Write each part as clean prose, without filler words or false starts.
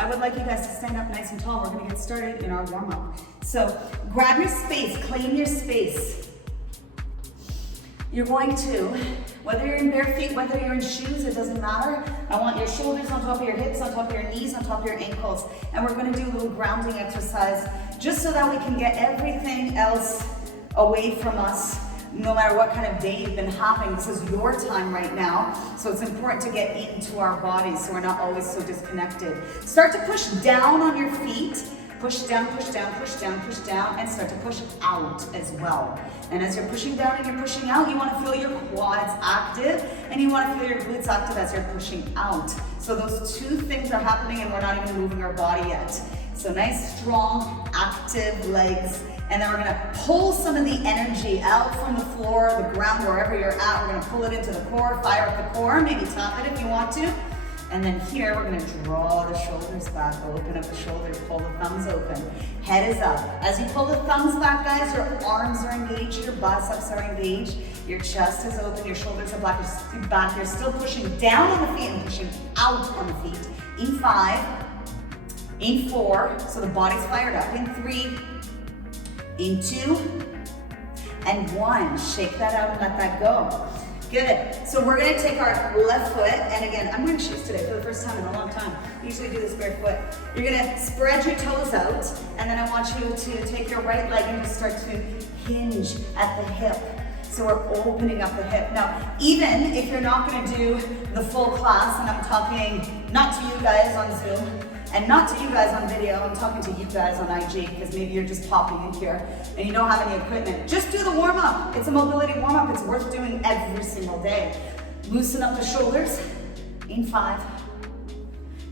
I would like you guys to stand up nice and tall. We're gonna get started in our warm-up. So grab your space, claim your space. You're going to, whether you're in bare feet, whether you're in shoes, it doesn't matter. I want your shoulders on top of your hips, on top of your knees, on top of your ankles. And we're gonna do a little grounding exercise just so that we can get everything else away from us, no matter what kind of day you've been having. This is your time right now. So it's important to get into our bodies so we're not always so disconnected. Start to push down on your feet. Push down, push down, push down, push down, and start to push out as well. And as you're pushing down and you're pushing out, you want to feel your quads active, and you want to feel your glutes active as you're pushing out. So those two things are happening, and we're not even moving our body yet. So nice, strong, active legs. And then we're gonna pull some of the energy out from the floor, the ground, wherever you're at. We're gonna pull it into the core, fire up the core, maybe tap it if you want to. And then here, we're gonna draw the shoulders back, open up the shoulders, pull the thumbs open. Head is up. As you pull the thumbs back, guys, your arms are engaged, your biceps are engaged, your chest is open, your shoulders are back. You're still pushing down on the feet and pushing out on the feet. In 5, in 4, so the body's fired up. In 3, in 2, and 1. Shake that out and let that go. Good. So we're going to take our left foot, and again, I'm wearing shoes today for the first time in a long time. I usually do this barefoot. You're going to spread your toes out, and then I want you to take your right leg and just start to hinge at the hip. So we're opening up the hip. Now, even if you're not going to do the full class, and I'm talking not to you guys on Zoom, and not to you guys on video, I'm talking to you guys on IG, because maybe you're just popping in here and you don't have any equipment. Just do the warm-up. It's a mobility warm-up. It's worth doing every single day. Loosen up the shoulders. In 5,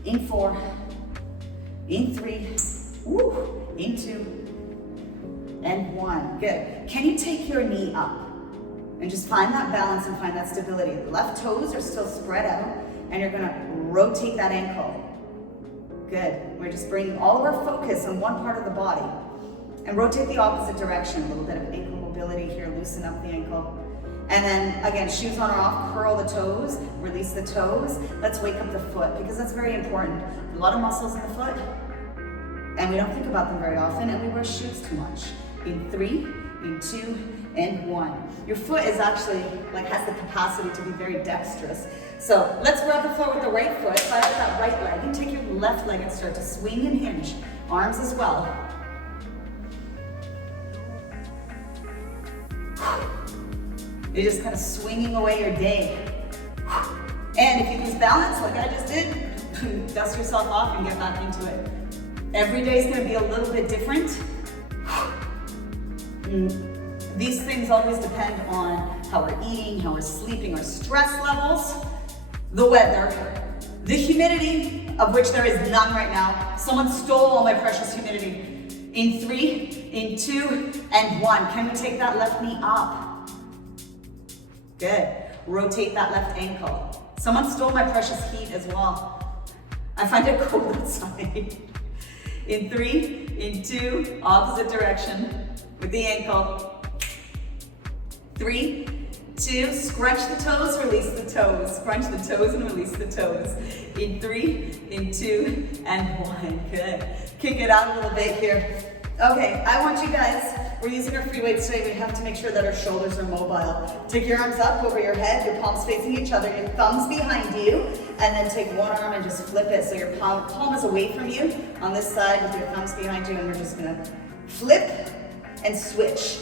in 4, in 3, woo, in 2, and 1. Good. Can you take your knee up? And just find that balance and find that stability. The left toes are still spread out, and you're gonna rotate that ankle. Good. We're just bringing all of our focus on one part of the body. And rotate the opposite direction. A little bit of ankle mobility here. Loosen up the ankle. And then, again, shoes on or off. Curl the toes. Release the toes. Let's wake up the foot, because that's very important. A lot of muscles in the foot, and we don't think about them very often, and we wear shoes too much. In 3, in 2, and 1. Your foot is actually, has the capacity to be very dexterous. So let's grab the floor with the right foot, fire up that right leg, and take your left leg and start to swing and hinge. Arms as well. You're just kind of swinging away your day. And if you lose balance, like I just did, dust yourself off and get back into it. Every day is going to be a little bit different. These things always depend on how we're eating, how we're sleeping, our stress levels, the weather, the humidity, of which there is none right now. Someone stole all my precious humidity. In 3, in 2, and 1. Can we take that left knee up? Good. Rotate that left ankle. Someone stole my precious heat as well. I find it cold outside. In 3, in 2, opposite direction with the ankle. 3, 2, scrunch the toes, release the toes. Scrunch the toes and release the toes. In 3, in 2, and 1. Good. Kick it out a little bit here. Okay, I want you guys, we're using our free weights today. We have to make sure that our shoulders are mobile. Take your arms up over your head, your palms facing each other, your thumbs behind you, and then take one arm and just flip it. So your palm is away from you on this side with your thumbs behind you, and we're just gonna flip and switch.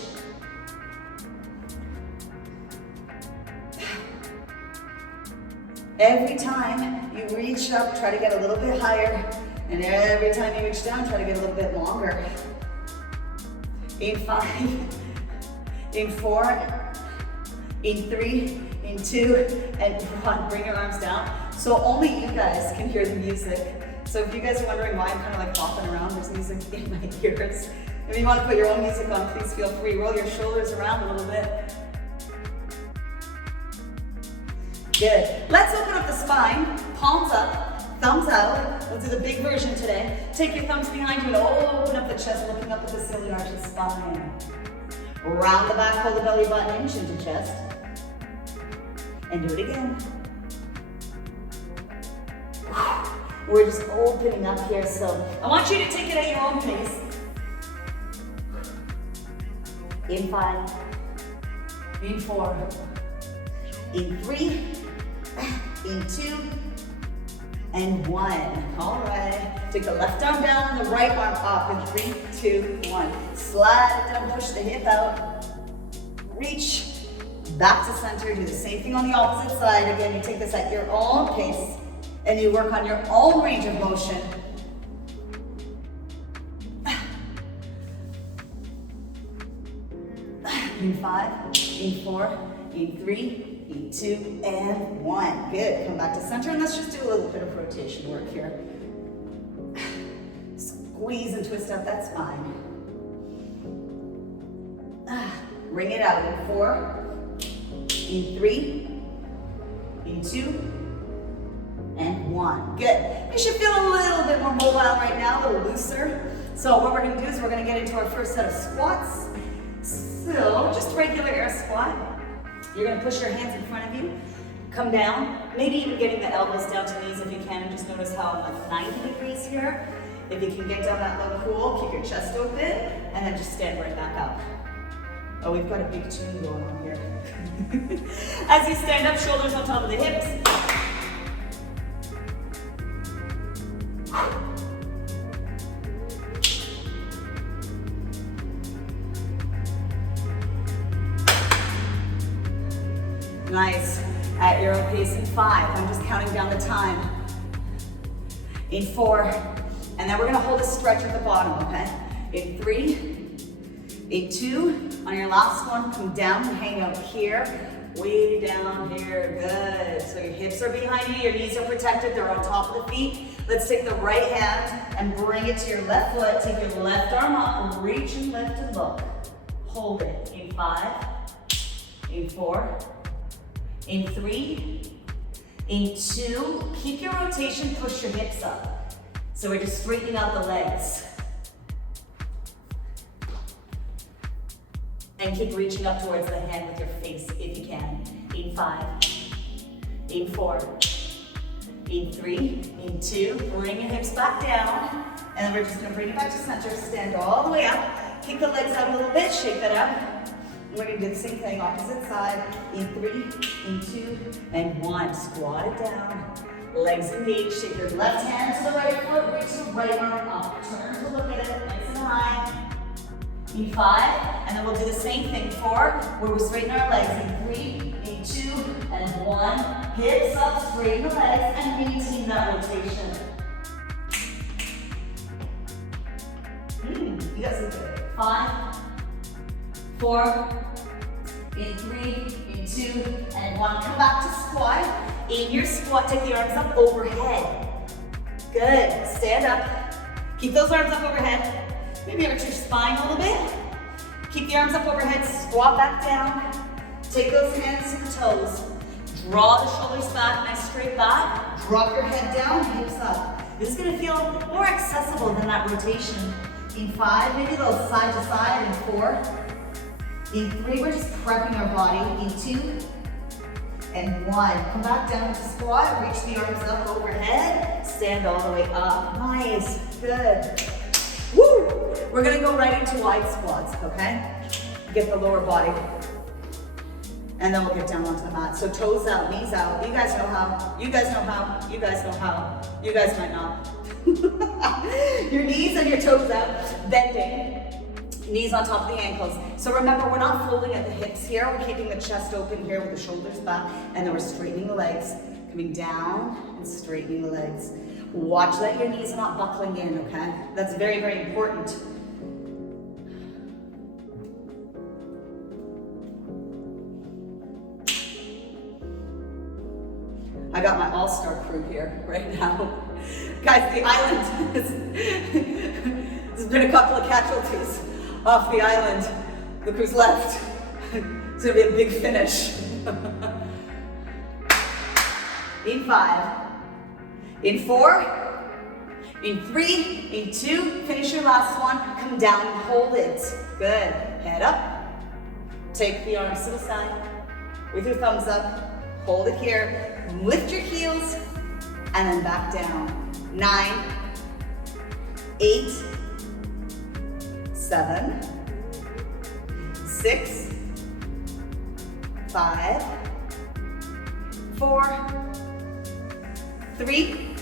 Every time you reach up, try to get a little bit higher. And every time you reach down, try to get a little bit longer. In 5, in 4, in 3, in 2, and 1. Bring your arms down. So only you guys can hear the music. So if you guys are wondering why I'm kind of like hopping around, there's music in my ears. If you want to put your own music on, please feel free. Roll your shoulders around a little bit. Good. Let's open up the spine, palms up, thumbs out. We'll do the big version today. Take your thumbs behind you and open up the chest, looking up at the silly arch of the spine. Round the back, pull the belly button inch into chest. And do it again. We're just opening up here, so I want you to take it at your own pace. In 5, in 4, in 3, in 2, and 1. All right. Take the left arm down, the right arm up in 3, 2, 1. Slide it down, push the hip out. Reach back to center. Do the same thing on the opposite side. Again, you take this at your own pace and you work on your own range of motion. In 5, in 4, in 3, in 2, and 1. Good. Come back to center, and let's just do a little bit of rotation work here. Squeeze and twist out, that's fine. Ring it out in 4, in 3, in 2, and 1. Good. You should feel a little bit more mobile right now, a little looser. So what we're going to do is we're going to get into our first set of squats. So just regular air squat. You're going to push your hands in front of you, come down, maybe even getting the elbows down to knees if you can, and just notice how I'm like 90 degrees here. If you can get down that low, cool, keep your chest open, and then just stand right back up. Oh, we've got a big tune going on here. As you stand up, shoulders on top of the hips. Nice. At your own pace in 5. I'm just counting down the time. In 4. And then we're going to hold a stretch at the bottom, okay? In 3. In 2. On your last one, come down and hang out here. Way down here. Good. So your hips are behind you. Your knees are protected. They're on top of the feet. Let's take the right hand and bring it to your left foot. Take your left arm up and reach and lift and look. Hold it. In 5. In 4. In 3, in 2, keep your rotation, push your hips up. So we're just straightening out the legs. And keep reaching up towards the hand with your face if you can. In 5, in 4, in 3, in 2, bring your hips back down. And then we're just gonna bring it back to center, stand all the way up, kick the legs out a little bit, shake that out. We're going to do the same thing, opposite side, in 3, in 2, and 1. Squat it down, legs engaged, take your left hand to the right foot, reach the right arm up, turn to look at it, nice and high. In 5, and then we'll do the same thing, 4, where we straighten our legs, in 3, in 2, and 1. Hips up, straighten the legs, and maintain that rotation. You got some good. 5, 4, in 3, in 2, and 1. Come back to squat. In your squat, take the arms up overhead. Good. Stand up. Keep those arms up overhead. Maybe arch your spine a little bit. Keep the arms up overhead. Squat back down. Take those hands to the toes. Draw the shoulders back, nice straight back. Drop your head down, hips up. This is going to feel more accessible than that rotation. In 5, maybe a little side to side. In 4. In 3, we're just prepping our body. In 2, and 1. Come back down to squat, reach the arms up overhead, stand all the way up. Nice, good. Woo! We're gonna go right into wide squats, okay? Get the lower body. And then we'll get down onto the mat. So toes out, knees out. You guys know how, you guys know how, you guys know how, you guys might not. Your knees and your toes out, bending. Knees on top of the ankles. So remember, we're not folding at the hips here. We're keeping the chest open here with the shoulders back. And then we're straightening the legs. Coming down and straightening the legs. Watch that your knees are not buckling in, okay? That's very, very important. I got my all-star crew here right now. Guys, the island there's been a couple of casualties off the island. Look who's left. It's gonna be a big finish. In 5, in 4, in 3, in 2, finish your last one, come down and hold it. Good, head up. Take the arms to the side with your thumbs up, hold it here, lift your heels, and then back down. 9, 8, 7, 6, 5, 4, 3,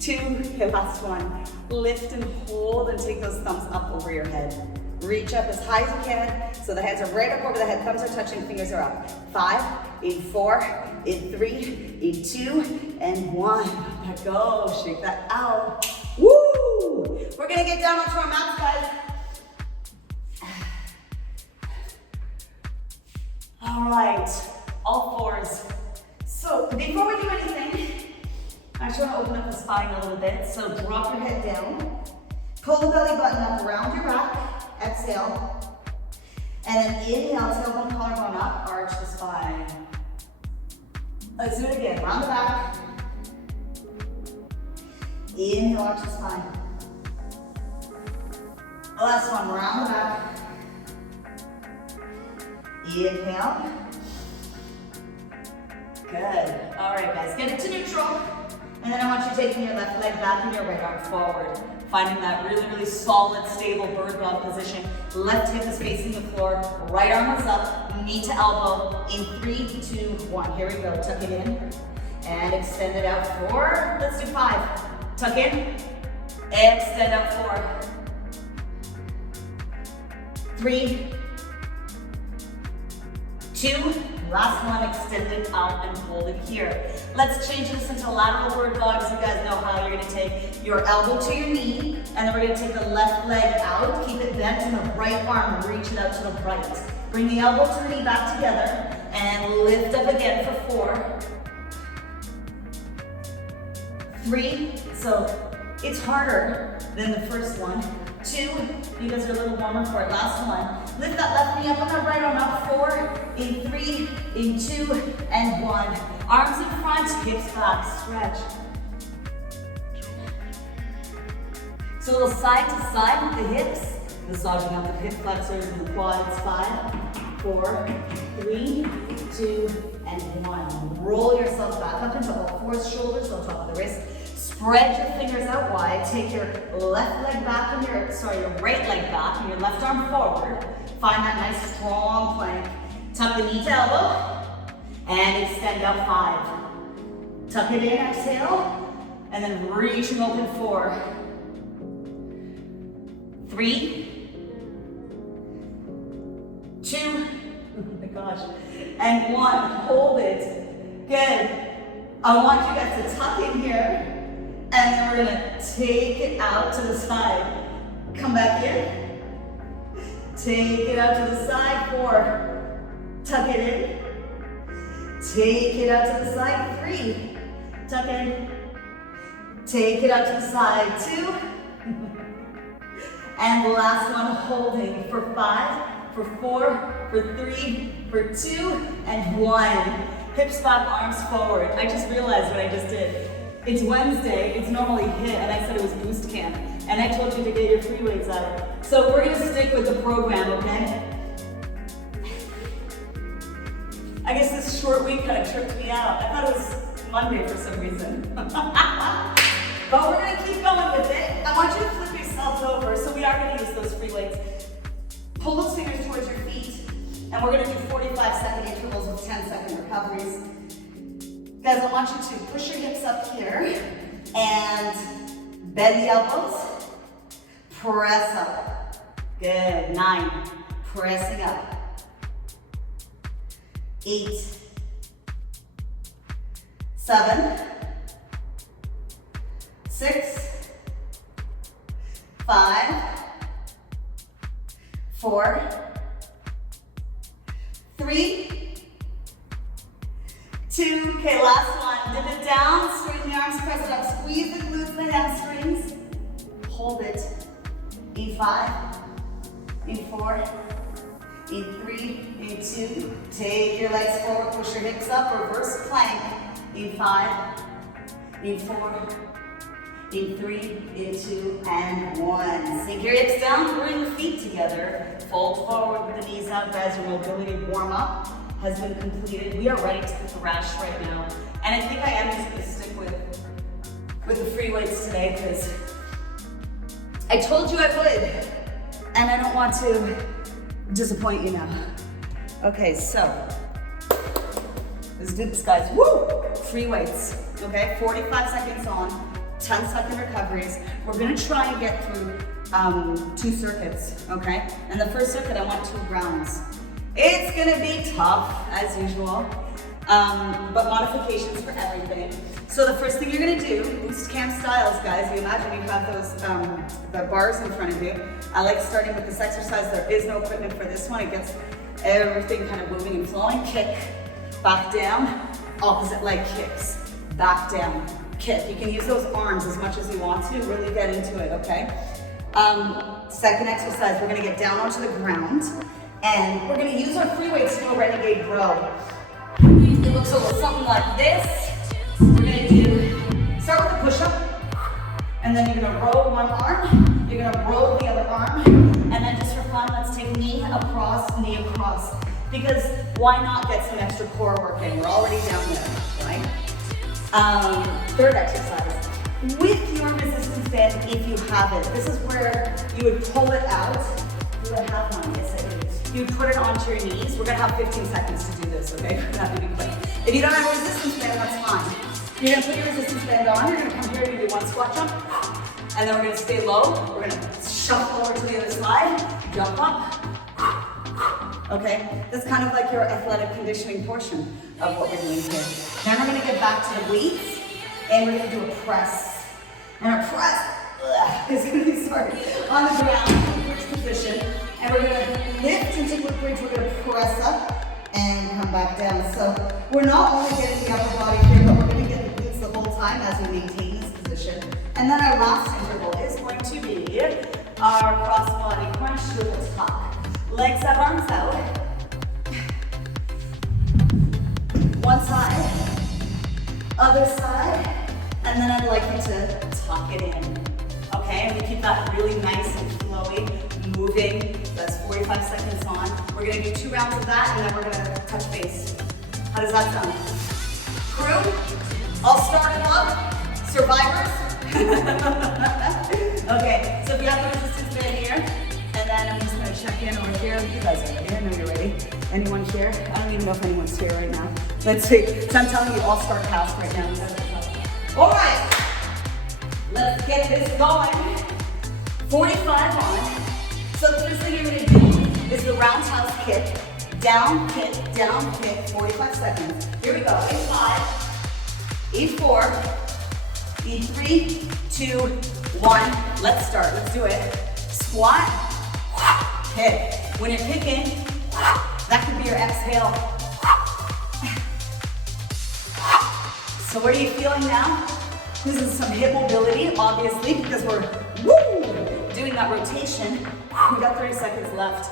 2, okay, last one. Lift and hold and take those thumbs up over your head. Reach up as high as you can so the hands are right up over the head, thumbs are touching, fingers are up. 5, in 4, in 3, in 2, and 1. Let go, shake that out. Woo! We're gonna get down onto our mats, guys. All right, all fours. So before we do anything, I just want to open up the spine a little bit. So drop your head down, pull the belly button up around your back, exhale, and then inhale, tailbone, collarbone up, arch the spine. Let's do it again, round the back. Inhale, arch the spine. Last one, round the back. Inhale. Good. All right, guys, get it to neutral. And then I want you taking your left leg back and your right arm forward. Finding that really, really solid, stable bird dog position. Left hip is facing the floor. Right arm is up, knee to elbow. In 3, 2, 1. Here we go. Tuck it in and extend it out. 4. Let's do 5. Tuck in, extend out. 4. 3, 2, last one, extend it out and hold it here. Let's change this into lateral bird dogs. You guys know how you're gonna take your elbow to your knee, and then we're gonna take the left leg out, keep it bent, and the right arm, reach it out to the right. Bring the elbow to the knee back together, and lift up again for 4. 3, so it's harder than the first one. 2, you guys are a little warmer for it. Last one. Lift that left knee up and that right arm up. 4, in 3, in 2, and 1. Arms in front, hips back, stretch. So a little side to side with the hips, massaging out the hip flexors and the quads. 5, 4, 3, 2, and 1. Roll yourself back up into all fours, shoulders on top of the wrist. Spread your fingers out wide. Take your left leg back and your right leg back and your left arm forward. Find that nice strong plank. Tuck the knee to elbow and extend out. 5. Tuck it in, exhale, and then reaching open. 4, 3, 2, oh my gosh, and 1. Hold it. Good. I want you guys to tuck in here. And then we're gonna take it out to the side. Come back in. Take it out to the side. 4. Tuck it in. Take it out to the side. 3. Tuck in. Take it out to the side. 2. And the last one, holding for 5, for 4, for 3, for 2, and 1. Hips back, arms forward. I just realized what I just did. It's Wednesday, it's normally HIIT, and I said it was boost camp. And I told you to get your free weights out. So we're gonna stick with the program, okay? I guess this short week kind of tripped me out. I thought it was Monday for some reason. But we're gonna keep going with it. I want you to flip yourselves over. So we are gonna use those free weights. Pull those fingers towards your feet. And we're gonna do 45-second intervals with 10-second recoveries. Guys, I want you to push your hips up here and bend the elbows, press up. Good, 9, pressing up. 8, 7, 6, 5, 4, 3, 2, okay, last one. Dip it down, straighten the arms, press it up, squeeze the glutes and the hamstrings. Hold it. In 5, in 4, in 3, in 2. Take your legs forward, push your hips up, reverse plank. In 5, in 4, in 3, in 2, and 1. Sink your hips down, bring the feet together. Fold forward with the knees out, guys. Your mobility warm up has been completed. We are ready to thrash right now. And I think I am just gonna stick with with the free weights today because I told you I would, and I don't want to disappoint you now. Okay, so let's do this, guys. Woo! Free weights, okay? 45 seconds on, 10-second recoveries. We're gonna try and get through 2 circuits, okay? And the first circuit, I want 2 rounds. It's gonna be tough, as usual, but modifications for everything. So the first thing you're gonna do, boost camp styles, guys. You imagine you have those the bars in front of you. I like starting with this exercise. There is no equipment for this one. It gets everything kind of moving and flowing. Kick, back down, opposite leg kicks, back down, kick. You can use those arms as much as you want to, really get into it, okay? Second exercise, we're gonna get down onto the ground and we're gonna use our free weights to do a Renegade Row. It looks a little something like this. We're gonna start with a push-up, and then you're gonna roll one arm, you're gonna roll the other arm, and then just for fun, let's take knee across, because why not get some extra core work in? We're already down there, right? Third exercise, with your resistance band, if you have it. This is where you would pull it out. Do I have one? Yes, I do. You would put it onto your knees. We're gonna have 15 seconds to do this, okay? We're gonna have to be quick. If you don't have a resistance band, that's fine. You're gonna put your resistance band on, you're gonna come here, you're gonna do 1 squat jump, and then we're gonna stay low. We're gonna shuffle over to the other side, jump up. Okay, that's kind of like your athletic conditioning portion of what we're doing here. Then we're gonna get back to the weights, and we're gonna do a press. And our press is gonna be, on the ground, bridge position, and we're gonna lift into the bridge, we're gonna press up and come back down. So we're not only getting the upper body here, but we're gonna get the glutes the whole time as we maintain this position. And then our last interval is going to be our cross body crunch to the top. Legs up, arms out. One side, other side, and then I'd like you to tuck it in. Okay, and we keep that really nice and flowy, moving. That's 45 seconds on. We're gonna do 2 rounds of that, and then we're gonna touch base. How does that sound? Crew, I'll start it up. Survivors. Okay, so if you have the resistance band here, and then I'm just gonna check in over here. You guys are ready, I know you're ready. Anyone here? I don't even know if anyone's here right now. Let's see, so I'm telling you, all start fast right now. All right, let's get this going. 45 on. So the first thing you're gonna do is the roundhouse kick. Down, kick, 45 seconds. Here we go, E5, E4, E3, 2, 1. Let's start, let's do it. Squat, kick. When you're kicking, that could be your exhale. So what are you feeling now? This is some hip mobility, obviously, because we're doing that rotation. We got 30 seconds left.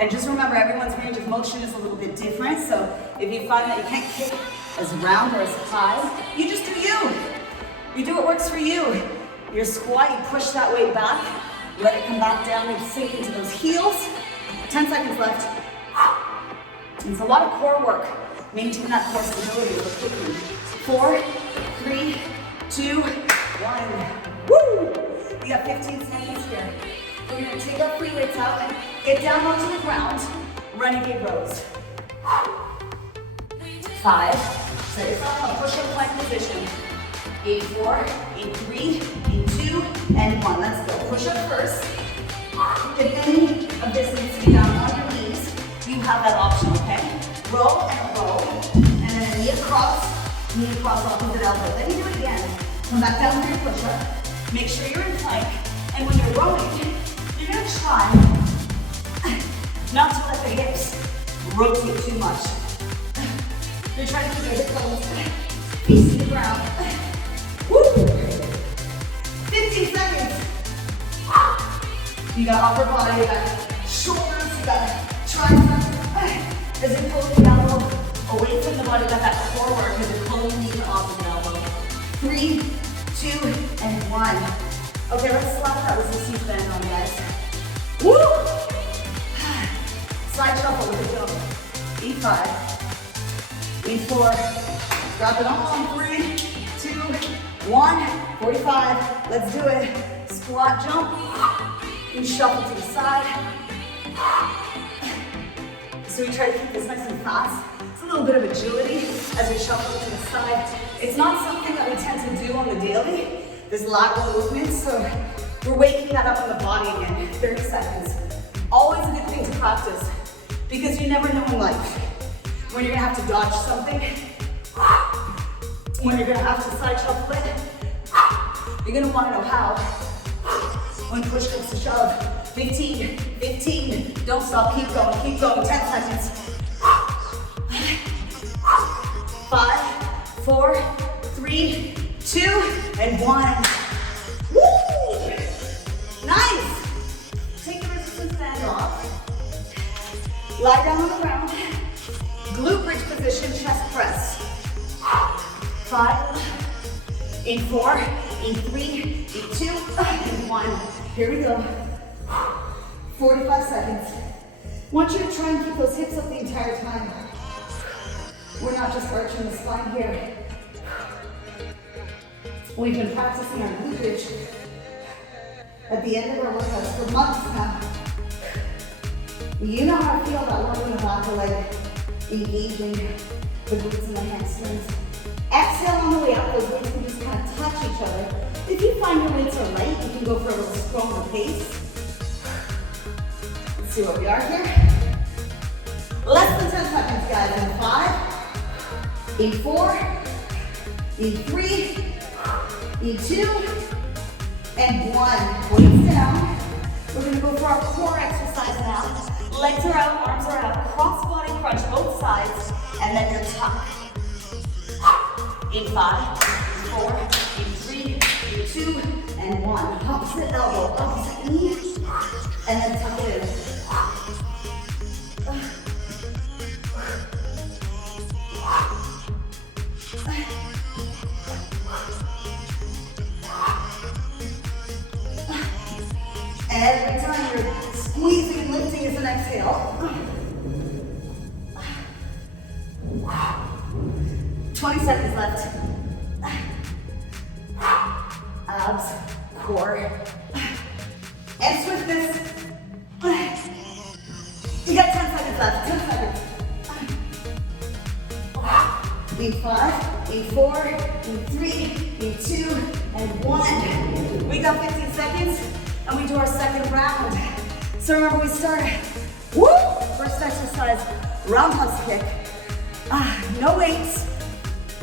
And just remember, everyone's range of motion is a little bit different. So if you find that you can't kick as round or as high, you just do you. You do what works for you. Your squat, you push that weight back, let it come back down and sink into those heels. 10 seconds left. It's a lot of core work. Maintain that core stability with kicking. 4, 3, 2, 1. Woo! We got 15 seconds here. We're gonna take our free weights out, get down onto the ground, Renegade Rows. 5, set yourself up, push-up plank position. 8-4, 8-3, 8-2, and 1. Let's go. Push up first. If any of this needs to be down on your knees, you have that option, okay? Roll and roll, and then knee across opposite elbow. Then you do it again. Come back down for your push-up. Make sure you're in plank, and when you're rowing, you're gonna try not to let the hips rotate too much. You're trying to keep your hip bones facing the ground. Woo! 15 seconds. You got upper body, you got shoulders, you got triceps. As you pull the elbow away from the body, you got that core work as you pull the knee to opposite elbow. 3, 2, and 1. Okay, let's slap that resistance band on, guys. Woo! Side shuffle with the jump. E5, E4. Drop it on. 3, 2, 1, 45, let's do it. Squat, jump, and shuffle to the side. So we try to keep this nice and fast. It's a little bit of agility as we shuffle to the side. It's not something that we tend to do on the daily. There's lateral movement, so we're waking that up in the body again. 30 seconds. Always a good thing to practice because you never know in life when you're gonna have to dodge something, when you're gonna have to side shuffle it. You're gonna wanna know how. When push comes to shove. 15, 15, don't stop, keep going, 10 seconds. 5, 4, 3, 2, and 1. Woo! Nice! Take the resistance band off. Lie down on the ground. Glute bridge position, chest press. 5, in 4, in 3, in 2, and 1. Here we go. 45 seconds. I want you to try and keep those hips up the entire time. We're not just arching the spine here. We've been practicing our glute bridge at the end of our workouts for months now. You know how I feel about working the back of the leg, engaging the glutes and the hamstrings. Exhale on the way out, those weights can just kind of touch each other. If you find your weights are light, you can go for a little stronger pace. Let's see what we are here. Less than 10 seconds, guys. In 5, in 4, in 3, in 2, and 1. Weights down. We're gonna go for our core exercise now. Legs are out, arms are out. Cross body crunch both sides, and then your tuck. In 5, in 4, in 3, in 2, and 1. Opposite elbow, opposite knee, and then tuck it in. Every time you're squeezing and lifting is an exhale. 20 seconds left. Abs, core, and swiftness. You got 10 seconds left, 10 seconds. In 5, in 4, in 3, in 2, and 1. We got 15 seconds, and we do our second round. So remember we started, woo! First exercise, roundhouse kick. No weights,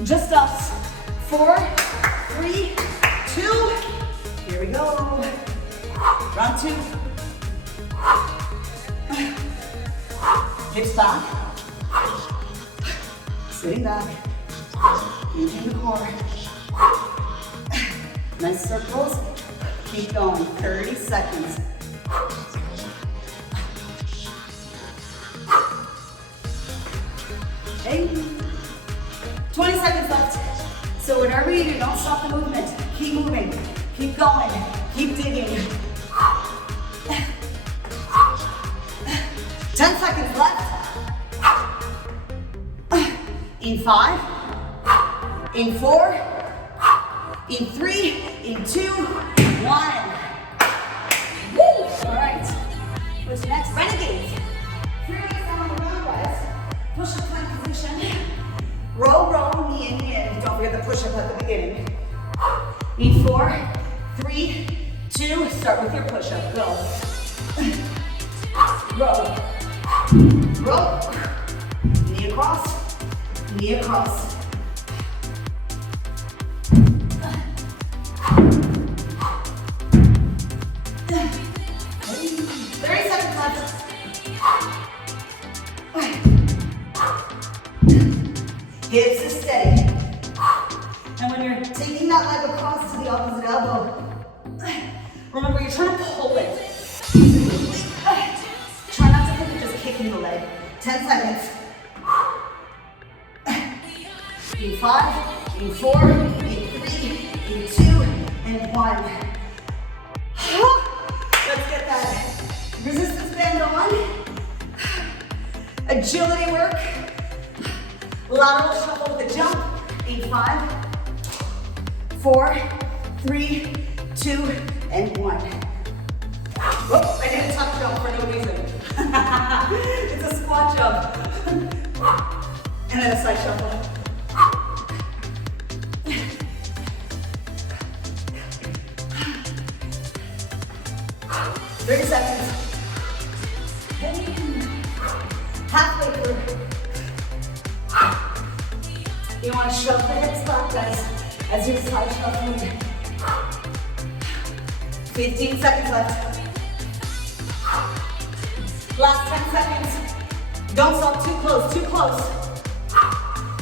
just us. 4, 3, 2, here we go. Round 2. Hips back. Sitting back. Using the core. Nice circles. Keep going. 30 seconds. Okay. 20 seconds left. So whatever you do, don't stop the movement. Keep moving. Keep going. Keep digging. 10 seconds left. In 5, in 4, in 3, in 2, 1. Woo! All right. What's next? Renegade. 3 legs down on the ground, guys. Push-up plank position. Row, row, knee in, knee in. Don't forget the push-up at the beginning. In 4, 3, 2. Start with your push-up. Go. Row. Row. Knee across. Knee across. 30 seconds left. Hips is steady. And when you're taking that leg across to the opposite elbow, remember you're trying to pull it. Try not to think of just kicking the leg. 10 seconds. In 5, in 4, in 3, in 2, and 1. Let's get that resistance band on. Agility work. Lateral shuffle with a jump. In 5, 4, 3, 2, and 1. Whoops, I did a tuck jump for no reason. It's a squat jump. And then a side shuffle. 30 seconds. Halfway through. You want to shove the hips back, guys, as you side shuffle. 15 seconds left. Last 10 seconds. Don't stop too close, too close.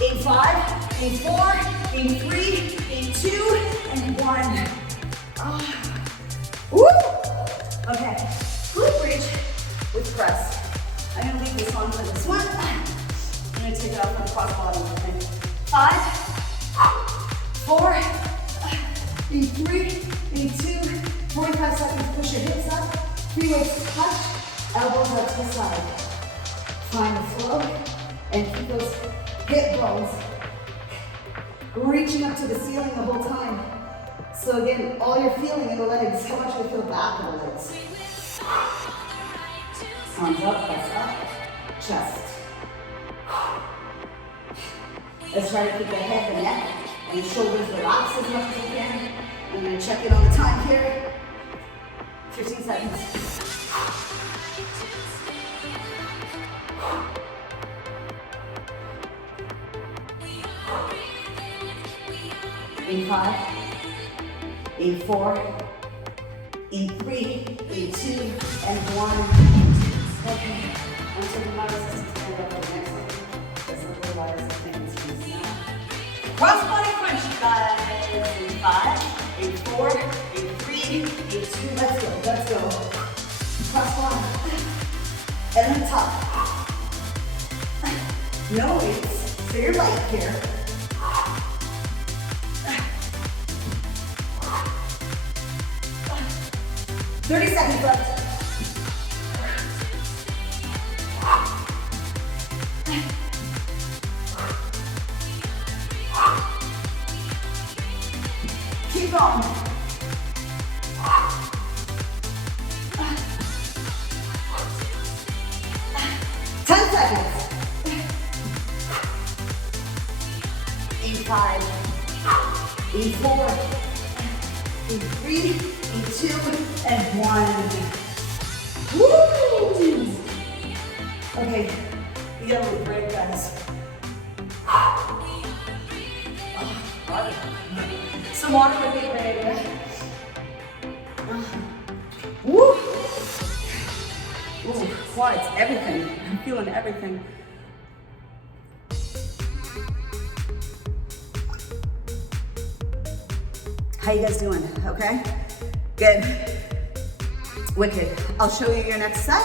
In 5, in 4, in 3, in 2, and 1. Woo! Okay, glute bridge with press. I'm gonna leave this on for this one. I'm gonna take it out for the cross body. Okay. 5, 4, in 3, in 2, 45 seconds. Push your hips up. 3 weights touch. Elbows out to the side. Find the flow and keep those hip bones reaching up to the ceiling the whole time. So again, all you're feeling in the legs, how much you feel back in the legs. Arms up, press up, chest. Let's try to keep the head, the neck, and the shoulders relaxed as much as you can. I'm going to check in on the time here. 15 seconds. In 5, in 4, in 3, in 2, and 1. Okay, I'm taking my resistance band up for the next one. That's a little wider than things to now. Cross body crunch, guys. In 5, in 4, in 3, in 2. Let's go, let's go. Cross body. And then top. No weights, so you're light here. 30 seconds left. Keep going. 10 seconds. In 5, in 4, in 3, in 2, and 1. Woo! Okay, we got a little break, guys. Some water would be great. Woo! Ooh, quads, everything. I'm feeling everything. How you guys doing? Okay? Good. Wicked. I'll show you your next set,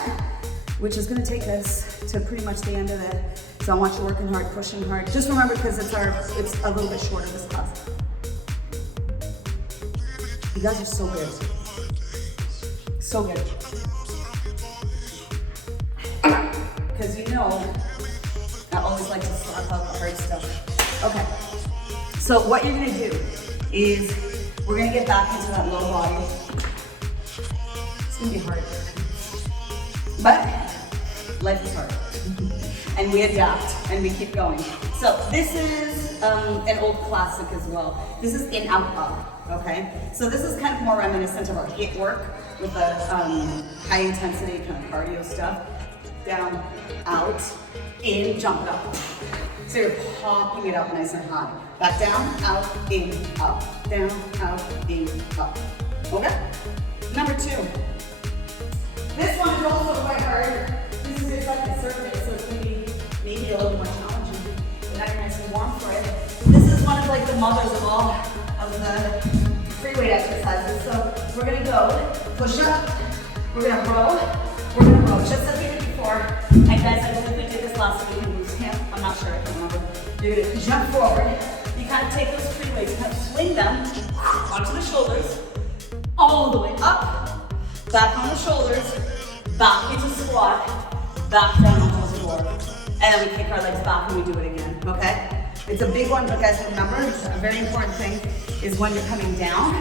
which is gonna take us to pretty much the end of it. So I want you working hard, pushing hard. Just remember, because it's a little bit shorter, this class. You guys are so good. So good. Because you know, I always like to start out the hard stuff. Okay. So what you're gonna do is we're gonna get back into that low body. It's gonna be hard. But life is hard. And we adapt and we keep going. So this is an old classic as well. This is in, out, up, okay? So this is kind of more reminiscent of our HIIT work with the high intensity kind of cardio stuff. Down, out, in, jump it up. So you're popping it up nice and high. Back down, out, in, up. Down, out, in, up. Okay? Number 2. This one is also quite hard. This is your second surface, so it's going to be maybe a little more challenging. But now you're nice and warm for it. This is one of like the mothers of all of the free weight exercises. So we're going to go push up, we're going to row, we're going to row, just as we did before. And guys, I believe we did this last week in Bootcamp. I'm not sure, I can't remember. You're going to jump forward. You kind of take those free weights, kind of swing them onto the shoulders, all the way up, back on the shoulders, back into squat, back down onto the floor. And then we kick our legs back and we do it again, okay? It's a big one, but guys, remember, a very important thing is when you're coming down,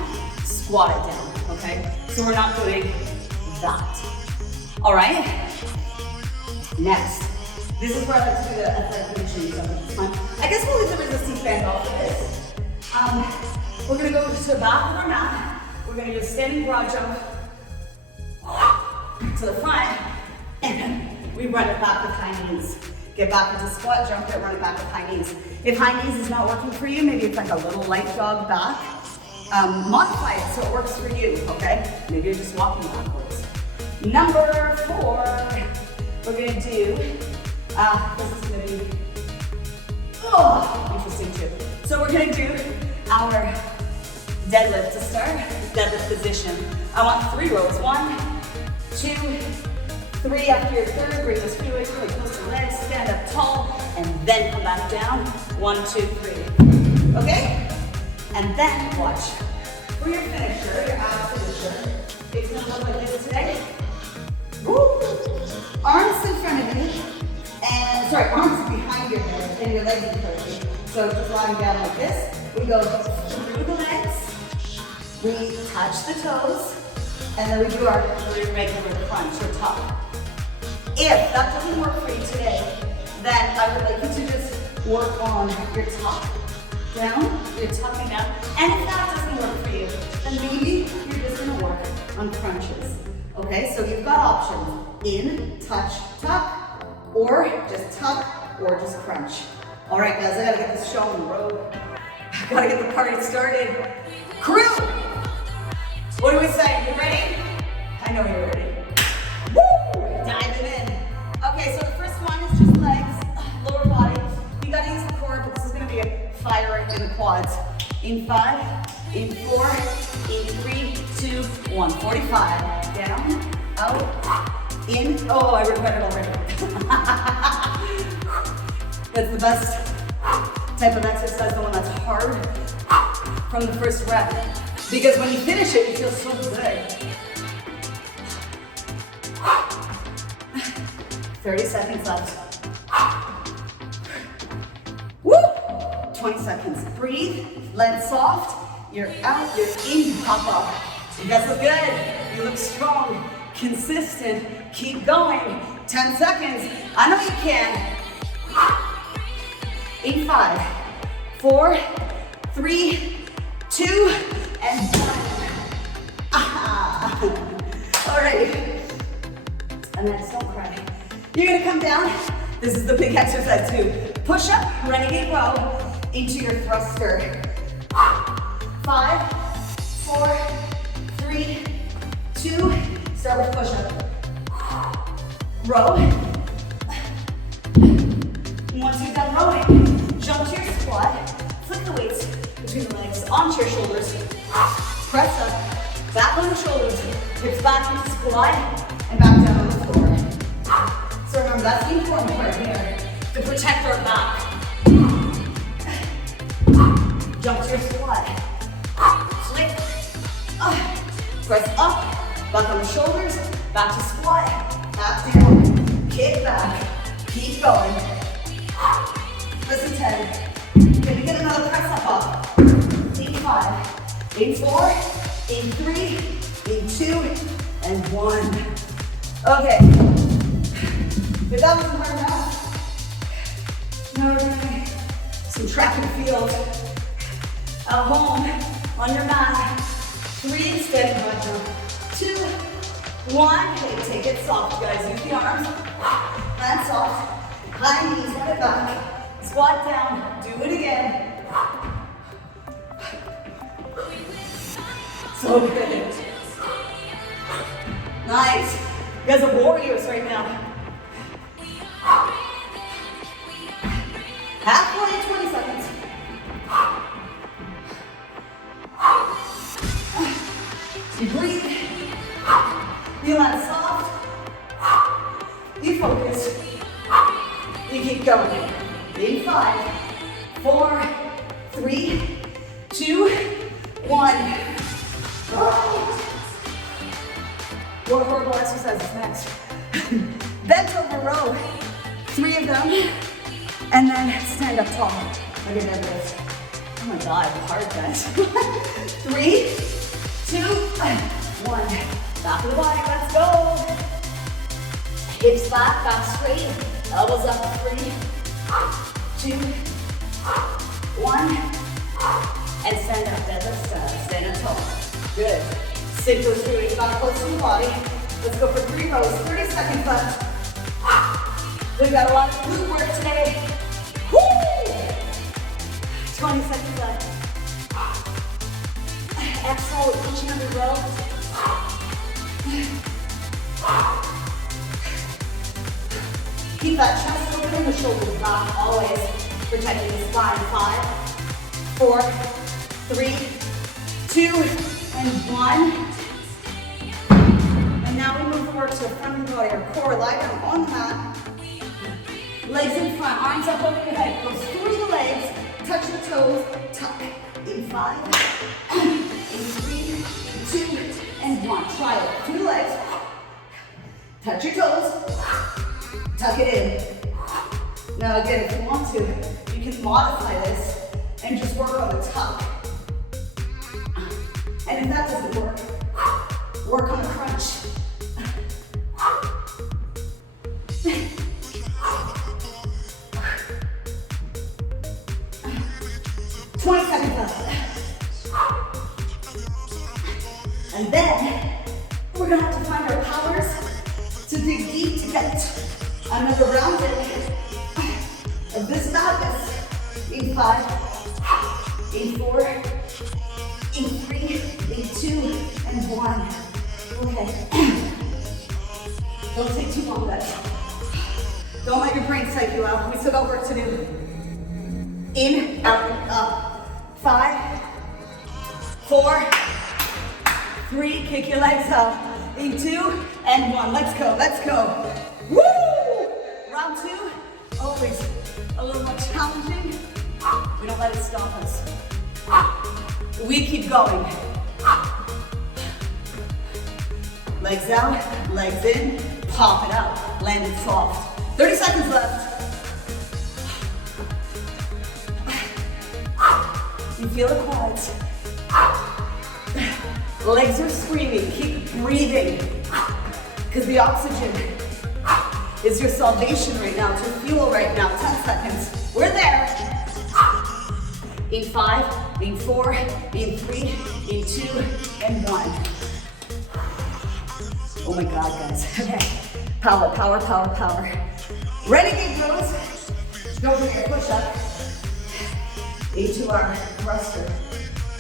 squat it down, okay? So we're not doing that. All right? Next. This is where I like to do the athletic conditioning stuff, which is fun. I guess we'll leave the resistance band off for this. We're gonna go to the back of our mat. We're gonna do a standing broad jump to the front, and we run it back with high knees. Get back into squat, jump it, run it back with high knees. If high knees is not working for you, maybe it's like a little light jog back. Modify it so it works for you, okay? Maybe you're just walking backwards. Number 4, we're gonna do, this is gonna be, interesting too. So we're gonna do our deadlift to start, deadlift position. I want 3 rows, 1, 2, 3. After your third, bring those feet weights really close to your legs, stand up tall, and then come back down. 1, 2, 3. Okay? And then watch. For your finisher, your ab finisher, it's gonna look like this today. Woo! Arms in front of you, and arms behind your head, and your legs in front of you. So just lying down like this. We go through the legs, we touch the toes, and then we do our regular crunch or tuck. If that doesn't work for you today, then I would like you to just work on your tuck down, your tucking down. And if that doesn't work for you, then maybe you're just gonna work on crunches. Okay, so you've got options: in, touch, tuck, or just tuck, or just crunch. All right, guys, I gotta get this show on the road. I gotta get the party started. Crew, what do we say? You ready? I know you're ready. Woo! Diving in. Okay, so the first one is just legs, lower body. You gotta use the core, but this is gonna be a fire in the quads. In 5, in 4, in 3, 2, 1. 45. Down, out, in. Oh, I regret it already. That's the best type of exercise, the one that's hard from the first rep. Because when you finish it, you feel so good. 30 seconds left. Woo! 20 seconds. Breathe, land soft. You're out, you're in, you pop up. You guys look good. You look strong, consistent. Keep going. 10 seconds. I know you can. In 5, 4, 3, 2, and 1. All right. And then don't cry. You're gonna come down. This is the big exercise too. Push up, Renegade Row into your thruster. 5, 4, 3, 2. Start with push up. Row. Once you're done rowing, jump to your squat, flick the weights between the legs, onto your shoulders, press up, back on the shoulders, hips back into squat, and back down on the floor. So remember, that's the important part here, to protect our back. Jump to your squat, flick, press up, back on the shoulders, back to squat, back down, kick back, keep going. Listen, 10. Can we get another press up? In 5, in 4, in 3, in 2, and 1. Okay. If that wasn't hard enough, now we're doing some track and field. At home, on your mat. 3, standing broad jump. 2, 1. Okay, take it soft, guys. Use the arms. Land soft. High knees, run it back. Squat down, do it again. So good. Nice. You guys are warriors right now. Halfway, 20 seconds. You breathe. You land soft. You focus. You keep going. In 5, 4, 3, 2, 1. What horrible exercise is next? Bent over row. 3 of them. And then stand up tall. Look at that. Oh my God, hard guys. 3, 2, 1. Back of the body, let's go. Hips back, back straight. Elbows up, 3, 2, 1. And stand up, deadlift style. Stand up tall. Good. Sink those feet back close to the body. Let's go for 3 rows, 30 seconds left. We've got a lot of glute work today. Woo! 20 seconds left. Exhale, each and every row. Keep that chest open and the shoulders back, always protecting the spine. 5, 4, 3, 2, and 1. And now we move forward to the front of the body, our core, lie down on the mat. Legs in front, arms up over your head. Goes through the legs, touch the toes, tuck. In 5, in 3, 2, and 1. Try it. Through the legs. Touch your toes. Tuck it in. Now again, if you want to, you can modify this and just work on the tuck. And if that doesn't work, work on a crunch. 20 seconds left. And then we're gonna have to find our powers to dig deep to get another round of this madness. In 5, in 4, in 3, in 2, and 1. Okay. Don't take too long, guys. Don't let your brain psych you out. We still got work to do. In, out, up. 5, 4, 3, kick your legs up. In 2, and 1. Let's go, let's go. Woo! Round 2, always a little more challenging. We don't let it stop us. We keep going. Legs out, legs in, pop it out, land it soft. 30 seconds left. You feel the quads. Legs are screaming, keep breathing. Because the oxygen is your salvation right now, it's your fuel right now. 10 seconds, we're there. In 5, in 4, in 3, in 2, and 1. Oh my God, guys. Okay. Power, power, power, power. Renegade rows. Don't forget push up. Into our thruster.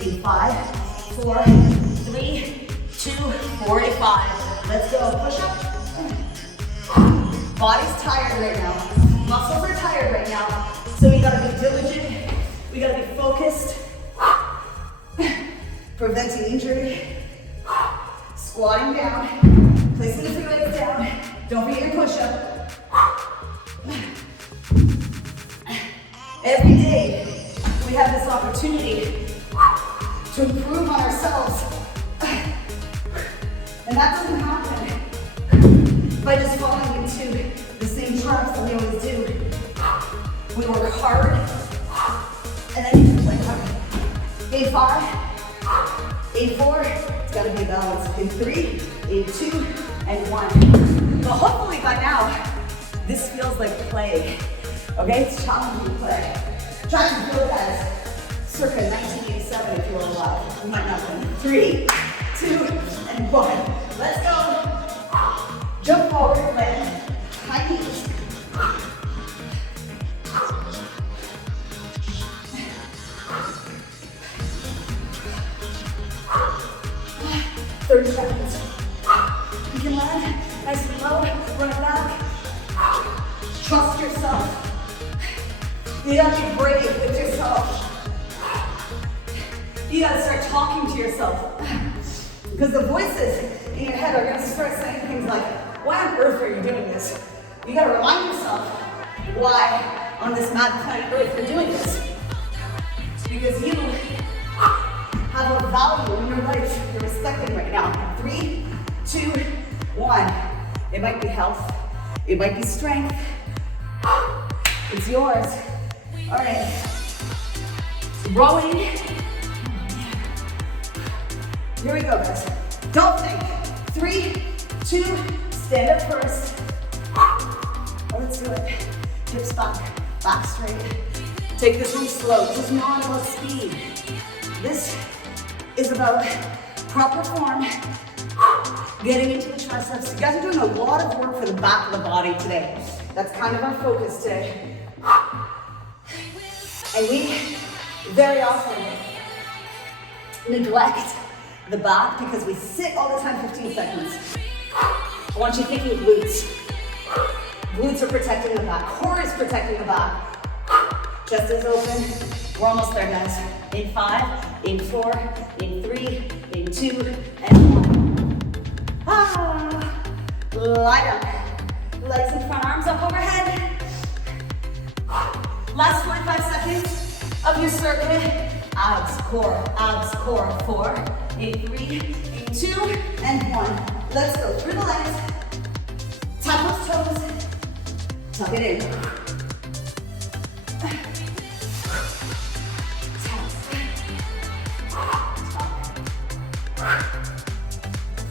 In 5, 4, 3, 2, 45. Let's go. Push up. Body's tired right now. Muscles are tired right now. So we gotta be diligent. We gotta be focused. Preventing injury. Squatting down. Placing the 2 legs down. Don't forget your push-up. Every day, we have this opportunity to improve on ourselves. And that doesn't happen by just falling into the same traps that we always do. We work hard, and then you play hard. In 5, in 4, it's gotta be balanced. In 3, in 2, and 1. But hopefully by now, this feels like play. Okay, it's challenging play. Try to feel it as circa 1987 if you're alive. You might not be. 3, 2, and 1. Let's go. Jump forward, land. High knees. 30 seconds. You can land nice and low, run it back. Trust yourself. You gotta be brave with yourself. You gotta start talking to yourself. Because the voices in your head are gonna start saying things like, why on earth are you doing this? You gotta remind yourself why on this mad planet Earth you're doing this. Because you have a value in your life you're respecting right now. 3, 2, 1. It might be health. It might be strength. It's yours. All right. Rowing. Here we go, guys. Don't think. 3, 2, stand up first. Let's do it. Hips back, back straight. Take this one slow. This is not about speed. This is about proper form, getting into the triceps. You guys are doing a lot of work for the back of the body today. That's kind of our focus today. And we very often neglect the back because we sit all the time 15 seconds. I want you thinking glutes. Glutes are protecting the back. Core is protecting the back. Chest is open. We're almost there, guys. In 5, in 4, in 3, in 2, and 1. Lie down. Legs in front, arms up overhead. Last 45 seconds of your circuit. Abs, core, 4, in 3, in 2, and 1. Let's go through the legs. Tap those toes. Tuck it in.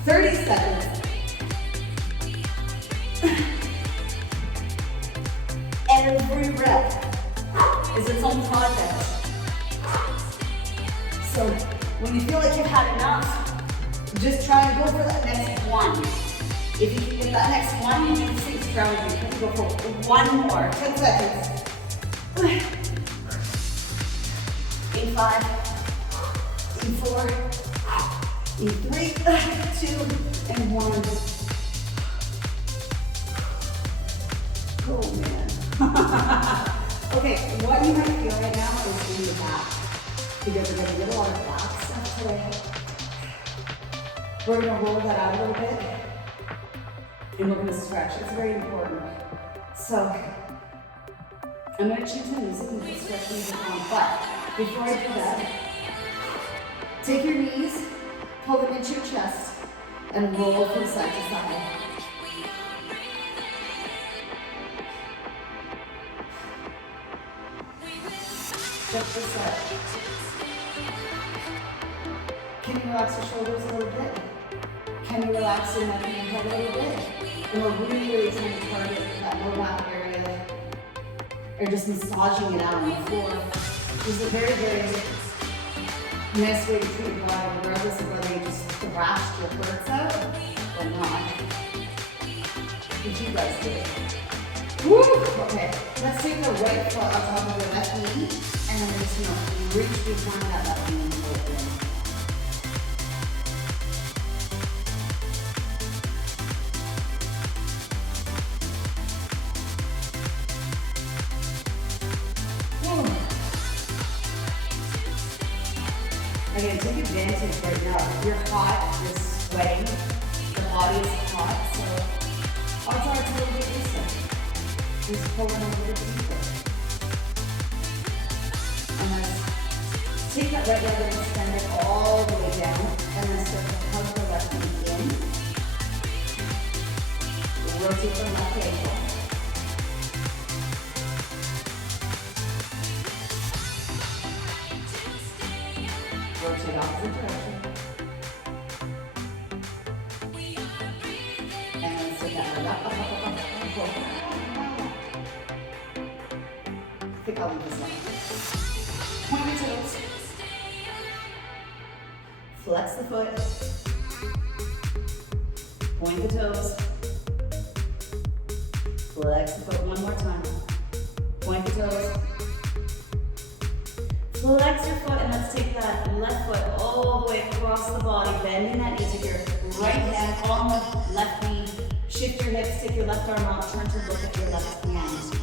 30 seconds. Every rep is its own project. So when you feel like you've had enough, just try and go for that next one. If you can get that next one, you can see strategy. You can go for one more. 10 seconds. In 5, in 4, in 3, 2, and 1. Oh man. Okay, what you might feel right now is in the back. Because we're going to get a lot of back stuff today. We're going to roll that out a little bit. And we're going to stretch. It's very important. So, I'm going to change my music and just stretch music on. But before I do that, take your knees, pull them into your chest, and roll from side to side. Just this side. Can you relax your shoulders a little bit? Can you relax your neck and your head a little bit? And we're really trying to target that low back area, or just massaging it out on the floor. This is a very nice way to treat your body, regardless of whether you just thrashed your glutes out or not. Did you guys do it? Woo! Okay, let's take the right foot on top of the left knee, and then just reach behind that left knee and open. Again, take advantage right now. You're hot, you're sweating, the body is hot, so odds are it's a little bit easier. Just pull in a little bit deeper. And then take that right leg and extend it all the way down, and then start to hug the left knee in. Rotate the left ankle. Rotate opposite direction. And then sit that leg up. I think I'll leave this one. Point your toes. Flex the foot. Point the toes. Flex the foot one more time. Point the toes. Flex your foot, and let's take that left foot all the way across the body, bending that knee. Take your right hand on the left knee. Shift your hips, take your left arm out, turn to look at your left hand.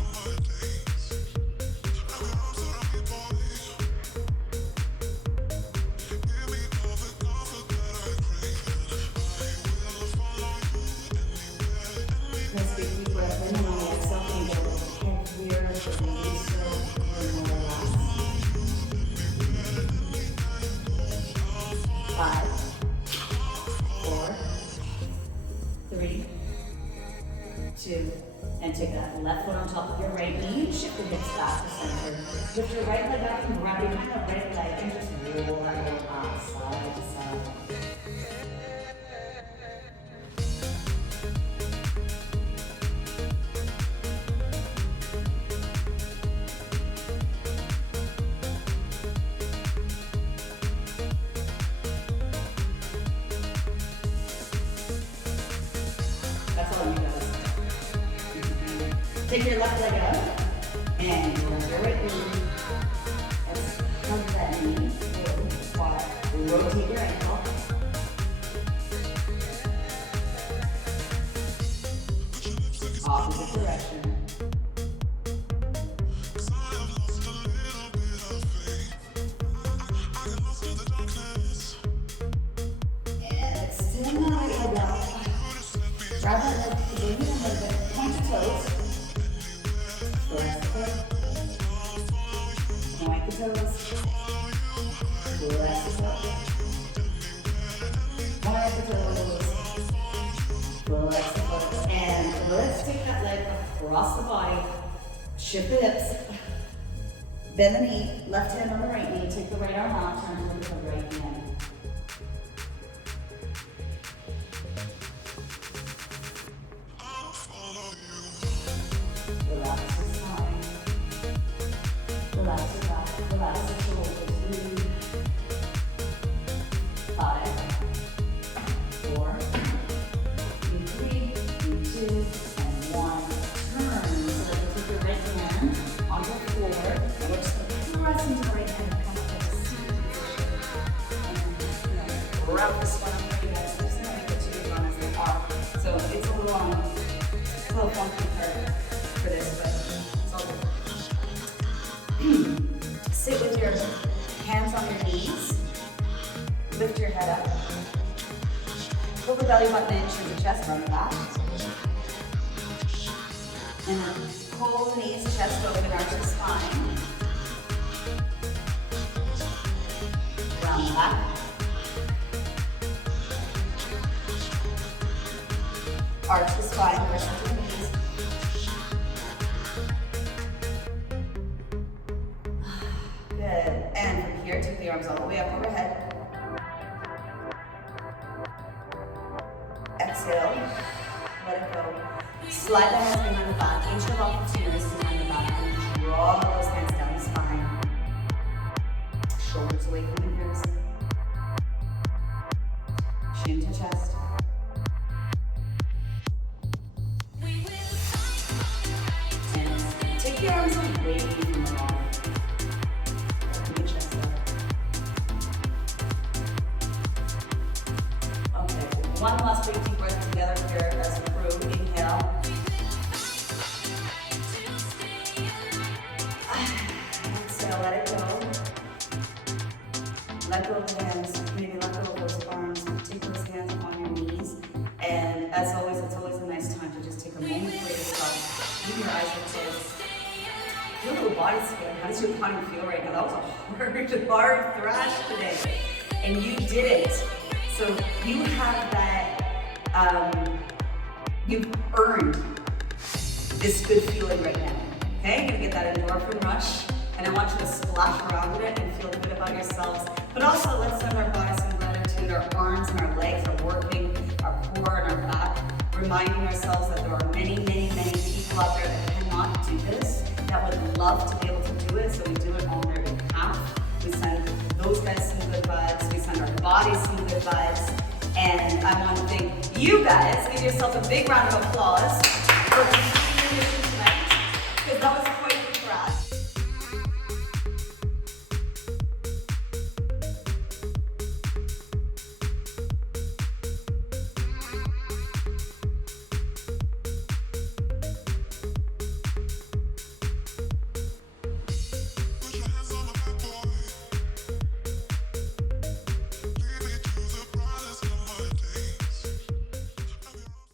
Let's take a deep breath in, and on the exhale, can you get a little heavier, release and more relaxed. 5, 4, 3, 2, and take that left foot on top of your right knee, shift your hips back to center. Lift your right leg up and grab behind the right leg and just roll that leg up side to side. That's all you guys. Take your left leg up and grab your right knee. Let's hug that knee. Squat. Rotate your ankle. Opposite direction. And extend that right leg up. Grab that leg, bring it a little bit, point your toes. Press the foot. Point the toes. Press the foot. Point the toes. Press the foot. And let's take that leg across the body. Shift the hips. Bend the knee. Left hand on the right knee. Take the right arm out. Turn to the right hand. Relax the spine. Relax the back. Relax the shoulders. 5, 4, 3, 2, and 1. Turn. So that you take your right hand on the floor. And we're just going to press into the right hand and come up to the seated position. And wrap the spine up for you guys. I'm just going to make it too long as they are. So it's a little funky for this, but it's all good. Sit with your hands on your knees. Lift your head up. Pull the belly button in, turn the chest, run the back. And then pull the knees, chest open, arch the spine. Round the back. Arch the spine, press into the knees. Good. And from here, take the arms all the way up overhead. Exhale. Let it go. Slide the hands behind the back. Inch them off the wrists behind the back. And draw those hands down the spine. Shoulders away from the ears. Chin to chest. And take your arms away from the body. Open the chest up. Okay, one last big deep breath together here as a crew. Inhale. Exhale, let it go. Let go of the hands, maybe let go of those arms. Take those hands on your knees. And as always, it's always a nice time to just take a moment for yourself. Keep your eyes closed. Feel a little body scan. How does your body feel right now? That was a hard thrash today. And you did it. So you have that, you've earned this good feeling right now. Okay, you're gonna get that endorphin rush. And I want you to splash around in it and feel good about yourselves. But also, let's send our bodies some gratitude. Our arms and our legs are working, our core and our back, reminding ourselves that there are many, many, many people out there that cannot do this, that would love to be able to do it, so we do it on their behalf. We send those guys some good vibes, we send our bodies some good vibes, and I want to thank you guys. Give yourself a big round of applause for